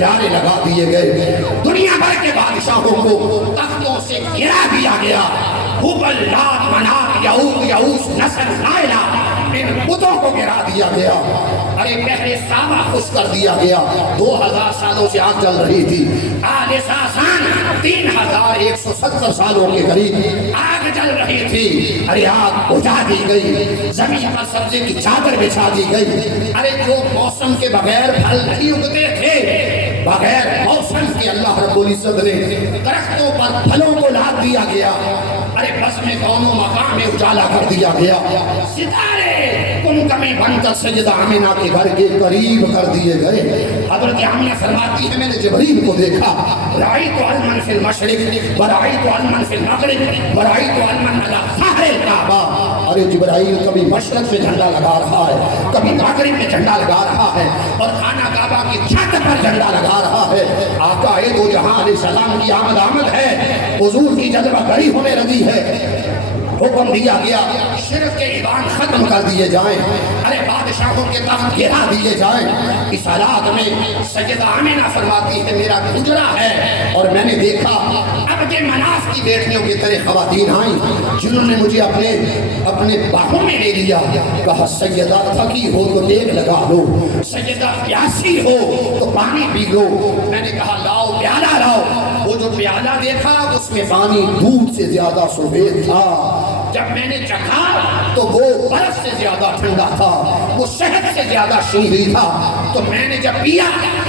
کنارے لگا دیے گئے، دنیا بھر کے بادشاہوں کو تختوں سے گرا دیا گیا، ہبل، لات، منات، یعوق، یعوث، نصر، نائلہ، ان بتوں کو گرا دیا گیا۔ ارے پہلے سابا خوش کر دیا گیا، 2000 سالوں سے آگ جل رہی تھی۔ آل ساسان 3170 سالوں کے قریب آگ جل رہی تھی، ارے آگ بجھا دی گئی، زمین پر سبزے کی چادر بچھا دی گئی۔ ارے جو موسم کے بغیر پھل نہیں اگتے تھے، بغیر موسم کے اللہ رب العزت نے درختوں پر پھلوں کو لاد دیا گیا۔ ارے بس میں دونوں مقام میں اجالا کر دیا گیا، ستارے کمکمے بن کر سیدہ آمنہ کے گھر کے قریب کر دیے گئے۔ حضرت آمنہ فرماتی ہے میں نے جبریل کو دیکھا، رأیت علما فی المشرق ورأیت علما فی المغرب ورأیت علما علی ظہر الکعبہ۔ ارے جبرائیل کبھی مشرق میں جھنڈا لگا رہا ہے، کبھی مغرب میں جھنڈا لگا رہا ہے، اور خانہ کعبہ کی چھت پر جھنڈا لگا رہا ہے۔ آقا دو جہاں علیہ السلام کی آمد ہے، حضور کی جلوہ گری ہونے لگی ہے۔ حکم دیا گیا شرک کے ایوان ختم کر دیے جائیں، ارے بادشاہوں کے تخت گرا دیے جائیں۔ اس حالات میں سیدہ آمنہ فرماتی ہے میرا گزرا ہے اور میں نے دیکھا عبد مناف کی بیٹیوں کی طرح خواتین آئیں، جنہوں نے مجھے اپنے باہوں میں لے لیا، کہا سیدہ تھکی ہو تو دیگ لگا لو، سیدہ پیاسی ہو تو پانی پی لو۔ میں نے کہا لاؤ پیالہ لاؤ۔ وہ جو پیالہ دیکھا اس میں پانی دودھ سے زیادہ سفید تھا، جب میں نے چکھا تو وہ برف سے زیادہ ٹھنڈا تھا، وہ شہد سے زیادہ شیریں تھا۔ تو میں نے جب پیا،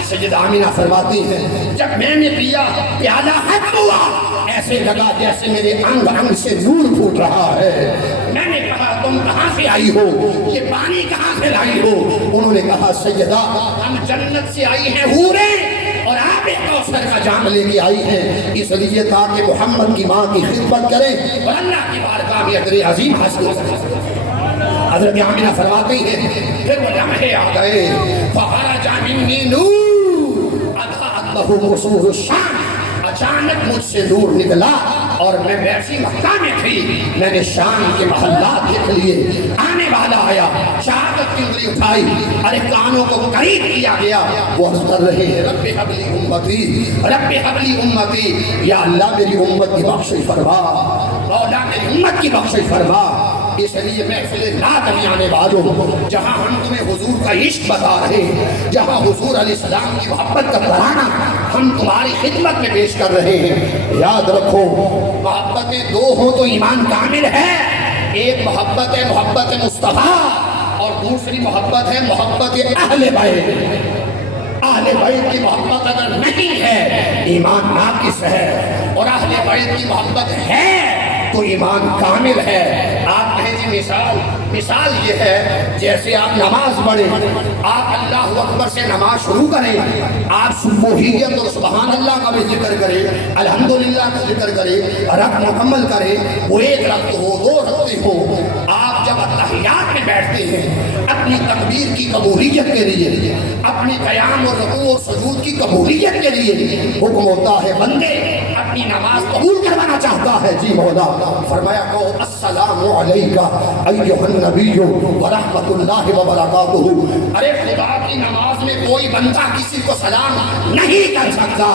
سیدہ آمنہ فرماتی ہے جب میں نے پیا پیالہ ختم ہوا، ایسے لگا جیسے میرے انگ انگ سے نور پھوٹ رہا ہے۔ میں نے کہا تم کہاں سے آئی ہو، یہ پانی کہاں سے لائی ہو؟ انہوں نے کہا سیدہ ہم جنت سے آئی ہیں حوریں، اور آپ کوثر کا جام لے کے آئی ہیں، اس لیے تاکہ محمد کی ماں کی خدمت کریں اور اللہ کی بارگاہ میں اجر عظیم حاصل کریں۔ حضرت آمنہ فرماتی ہے پھر وہ لمحے آ گئے، فخرج منی نور اضاءت لہ قصور الشام، اچانک مجھ سے نور نکلا اور میں ویسی مکہ میں تھی، میں نے شام کے محلات دیکھ لیے، آنے والا آیا، شہادت کی انگلی اٹھائی، ارے کانوں کو قریب کیا گیا، وہ عرض کر رہے ہیں رب ہب لی امتی، رب ہب لی امتی، یا اللہ میری امت کی بخشش فرما، مولا میری امت کی بخشش فرما۔ اس لیے محفل رات میں آنے والوں، جہاں ہم تمہیں حضور کا عشق بتا رہے ہیں، جہاں حضور علیہ السلام کی محبت کا ترانہ ہم تمہاری خدمت میں پیش کر رہے ہیں، یاد رکھو محبتیں دو ہوں تو ایمان کامل ہے۔ ایک محبت ہے محبت مصطفیٰ، اور دوسری محبت ہے محبت اہل بیت۔ اہل بیت کی محبت اگر نہیں ہے ایمان ناقص ہے، اور اہل بیت کی محبت ہے تو ایمان کامل ہے۔ آپ کہیں جی مثال یہ ہے جیسے آپ نماز پڑھیں، آپ اللہ اکبر سے نماز شروع کریں، آپ سبحیت اور سبحان اللہ کا بھی ذکر کریں، الحمدللہ کا ذکر کریں، رکعت مکمل کریں، وہ ایک رکعت ہو دو رکعتیں ہو، آپ جب تحیات میں بیٹھتے ہیں اپنی تکبیر کی قبولیت کے لیے، اپنی قیام اور رکوع اور سجود کی قبولیت کے لیے حکم ہوتا ہے، بندے اپنی نماز قبول کروانا چاہتا ہے جی مولا، فرمایا کہ السلام علیکہ ایھا النبی ورحمۃ اللہ وبرکاتہ۔ ارے خدا کی نماز میں کوئی بندہ کسی کو سلام نہیں کر سکتا،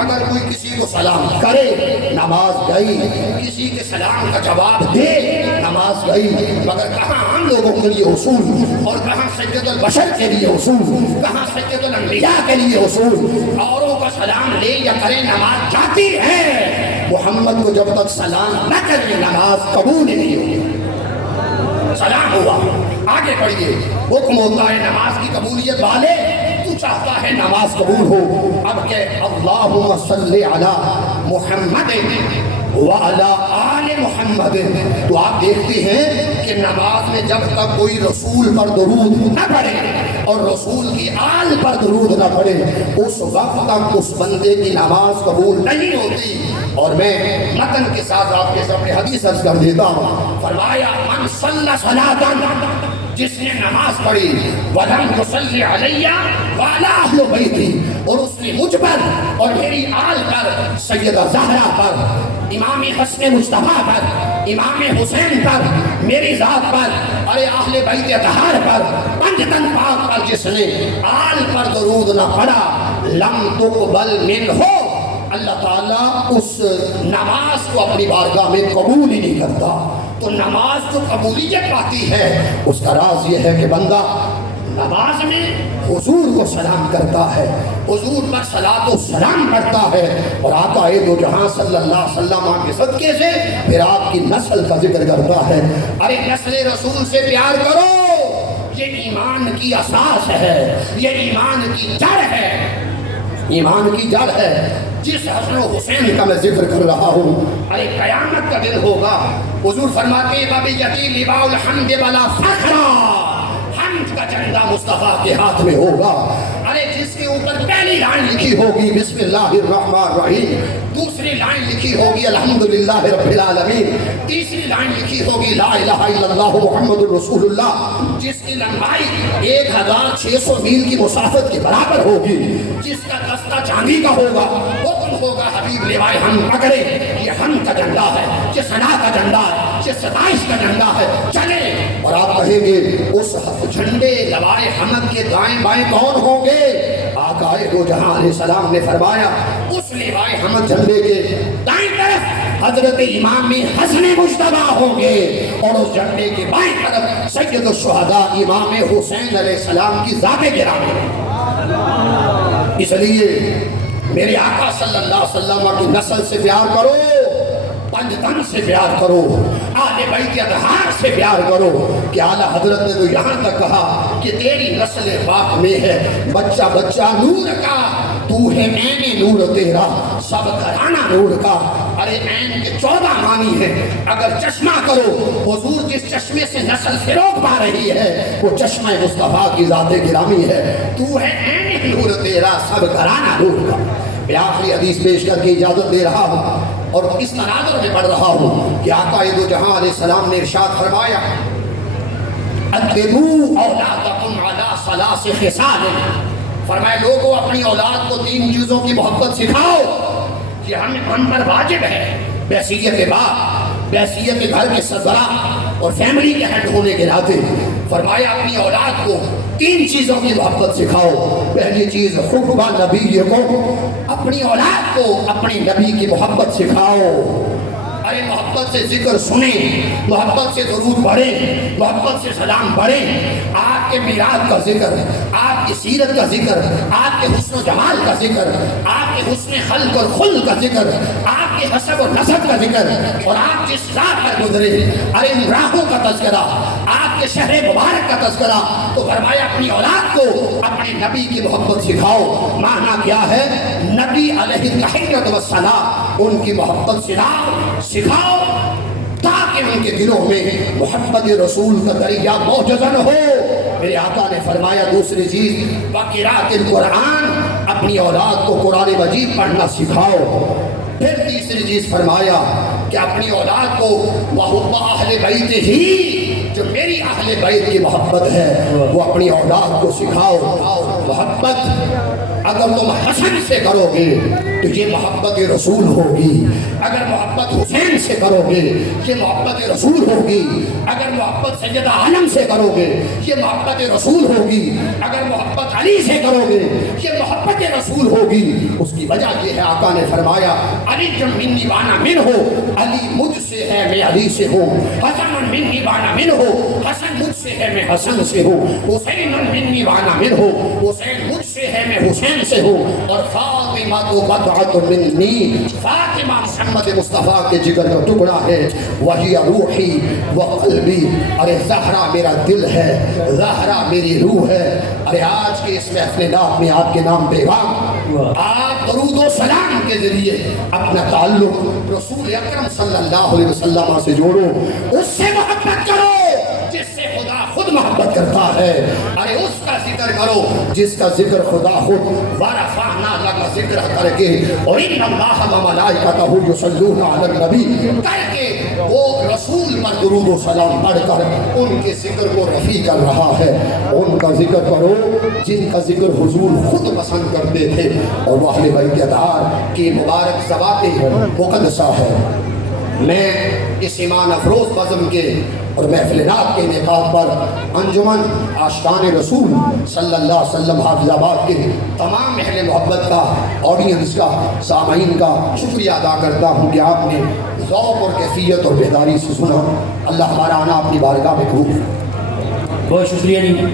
اگر کوئی کسی کو سلام کرے نماز گئی، کسی کے سلام کا جواب دے نماز گئی، مگر کہاں ہم لوگوں کے لیے اصول، اور کہاں سید البشر کے لیے اصول، کہاں سید الانبیاء کے لیے اصول، اوروں کا سلام لے یا کرے نماز جاتی ہے، محمد کو جب تک سلام نہ کرے نماز قبول نہیں ہوگی۔ سلام ہوا، آگے پڑھیے، حکم ہوتا ہے نماز کی قبولیت والے، تو چاہتا ہے نماز قبول ہو، اب کہ اللہم صلی علی محمد وعلی آل محمد، تو آپ دیکھتے ہیں کہ نماز میں جب تک کوئی رسول پر درود نہ پڑھے اور رسول کی آل پر درود نہ پڑھے اس وقت تک اس بندے کی نماز قبول نہیں ہوتی۔ اور میں متن کے ساتھ آپ کے سامنے حدیث عرض کر دیتا ہوں، فرمایا من صلی صلاۃ، جس نے نماز پڑھی وَلَمْ تُصَلِّ عَلَيَّ وَعَلَىٰ أَهْلِ بَيْتِي، اور اس نے مجھ پر اور میری آل پر، سیدہ زہرا پر، امام حسن مصطفیٰ پر، امام حسین پر، میری ذات پر، اور اہل بیت اطہار پر، پنج تن پاک پر جس نے آل پر درود نہ پڑھا، لم تقبل منہ، اللہ تعالیٰ اس نماز کو اپنی بارگاہ میں قبول ہی نہیں کرتا۔ تو نماز جو قبولیت پاتی ہے اس کا راز یہ ہے کہ بندہ نماز میں حضور کو سلام کرتا ہے، حضور پر صلاۃ و سلام کرتا ہے، اور آقا دو جہاں صلی اللہ علیہ وسلم کے صدقے سے پھر آپ کی نسل کا ذکر کرتا ہے۔ ارے نسل رسول سے پیار کرو، یہ ایمان کی اساس ہے، یہ ایمان کی جڑ ہے، ایمان کی جڑ ہے۔ جس حسن و حسین کا میں ذکر کر رہا ہوں، ارے قیامت کا دن ہوگا، حضور فرماتے ہیں وَبِيَدِي لِوَاءُ الْحَمْدِ وَلَا فَخْرًا، حمد کا جھنڈا مصطفیٰ کے ہاتھ میں ہوگا۔ ارے جس کے اوپر پہلی لائن لکھی ہوگی بسم اللہ الرحمن الرحیم، دوسری لائن لکھی ہوگی الحمدللہ رب العالمین، تیسری لائن لکھی ہوگی لا الہ الا اللہ محمد رسول اللہ، جس کی لمبائی 1600 میل کی مسافت کے برابر ہوگی، جس کا دستہ چاندی کا ہوگا، حکم ہوگا حبیب لیوائے ہم پکڑے، یہ ہم کا جھنڈا ہے، یہ ثنا کا جھنڈا ہے، یہ ستائش کا جھنڈا ہے، چلے۔ اور آپ کہیں گے اس جھنڈے لوائے حمد کے دائیں بائیں کون ہوں گے؟ آقا دو جہاں علیہ السلام نے فرمایا اس لوائے حمد جھنڈے کے دائیں طرف حضرت امام حسن مجتبی ہوں گے، اور اس جھنڈے کے بائیں طرف سید الشہداء امام حسین علیہ السلام کی ذات گرامی۔ اس لیے میرے آقا صلی اللہ علیہ وسلم کی نسل سے پیار کرو، پنج تن سے پیار کرو، آل بیت اطہار سے پیار کرو، کہ اعلیٰ حضرت نے تو یہاں تک کہا کہ تیری نسل پاک میں ہے بچہ بچہ نور کا، تو ہے عین نور تیرا سب گھرانہ نور کا۔ ارے عین کے 14 معنی ہیں، اگر چشمہ کرو، حضور جس چشمے سے نسل فروغ پا رہی ہے وہ چشمہ مصطفیٰ کی ذات گرامی ہے، تو ہے عین نور تیرا سب گھرانہ نور کا۔ میں آخری حدیث پیش کر کے اجازت دے رہا ہوں اور اس تناظر میں پڑھ رہا ہوں کہ آقا دو جہاں علیہ السلام نے ارشاد فرمایا اَدِّبُوا أَوْلَادَكُمْ عَلَىٰ ثَلَاثِ خِصَالٍ، فرمایا لوگوں اپنی اولاد کو 3 چیزوں کی محبت سکھاؤ، یہ ہم پر واجب ہے، بحیثیت باپ، بحیثیت گھر کے سربراہ اور فیملی کے ہیڈ ہونے کے ناطے۔ فرمایا اپنی اولاد کو 3 چیزوں کی محبت سکھاؤ۔ پہلی چیز حب نبیکم، اپنی اولاد کو اپنی نبی کی محبت سکھاؤ۔ ارے محبت سے ذکر سنیں، محبت سے درود پڑھیں، محبت سے سلام پڑھیں، آپ کے میراث کا ذکر، آپ کی سیرت کا ذکر، آپ کے حسن و جمال کا ذکر، آپ کے حسن خلق اور خلق کا ذکر، آپ کے حسب و نسب کا ذکر، اور آپ جس راہ پر گزرے ارے ان راہوں کا تذکرہ، آپ کے شہر مبارک کا تذکرہ۔ تو فرمایا اپنی اولاد کو اپنے نبی کی محبت سکھاؤ۔ معنی کیا ہے؟ نبی علیہ التحیۃ والثناء، ان کی محبت سکھاؤ تاکہ ان کے دلوں میں محبت رسول کا دریا موجزن ہو۔ میرے آقا نے فرمایا دوسری چیز وقراءۃ القرآن، اپنی اولاد کو قرآن مجید پڑھنا سکھاؤ۔ پھر تیسری چیز فرمایا کہ اپنی اولاد کو وحب اہل بیت ہی، جو میری اہل بیت کی محبت ہے وہ اپنی اولاد کو سکھاؤ۔ محبت اگر تم حسن سے کرو گے تو یہ محبت رسول ہوگی، اگر محبت حسین سے کرو گے یہ محبت رسول ہوگی، اگر محبت سیدہ عالم سے کرو گے یہ محبت رسول ہوگی، اگر محبت علی سے کرو گے یہ محبت رسول ہوگی۔ اس کی وجہ یہ ہے آقا نے فرمایا علی منی وانا من ہو، علی مجھ سے ہے میں علی سے ہوں، حسن منی وانا من ہو، حسن مجھ سے ہے میں حسن سے ہوں، حسین منی وانا من ہو، حسین مجھ سے ہے میں حسین سے ہوں، اور فاطمہ تو بضعۃ منی، فاطمہ محمد مصطفیٰ کے جگر کا ٹکڑا ہے، وہی روحی و قلبی، ارے زہرا میرا دل ہے، زہرا میری روح ہے۔ ارے آج کے اس محفل نام میں آپ کے نام پیغام، آپ درود و سلام کے ذریعے اپنا تعلق رسول اکرم صلی اللہ علیہ وسلم سے جوڑو، اس سے محبت کرو جس سے خدا خود محبت کرتا ہے، ارے اس کا ذکر کرو جس کا ذکر خدا خود ورفعنا لک ذکر کر کے، اور ان اللہ و ملائکتہ یصلون علی النبی کر کے وہ رسول پر درود و سلام پڑھ کر ان کے ذکر کو رفیع کر رہا ہے۔ ان کا ذکر کرو جن کا ذکر حضور خود پسند کرتے تھے، اور وہ اہل بیت اطہار کی مبارک ذوات مقدسہ ہے۔ میں اس ایمان افروز بزم کے اور محفل نعت کے انعقاد پر انجمن عاشقان رسول صلی اللہ علیہ وسلم حافظ آباد کے تمام اہل محبت کا، آڈینس کا، سامعین کا شکریہ ادا کرتا ہوں کہ آپ نے ذوق اور کیفیت اور بیداری سے سنا۔ اللہ ہمارا آنا اپنی بارگاہ میں قبول۔ بہت شکریہ جی۔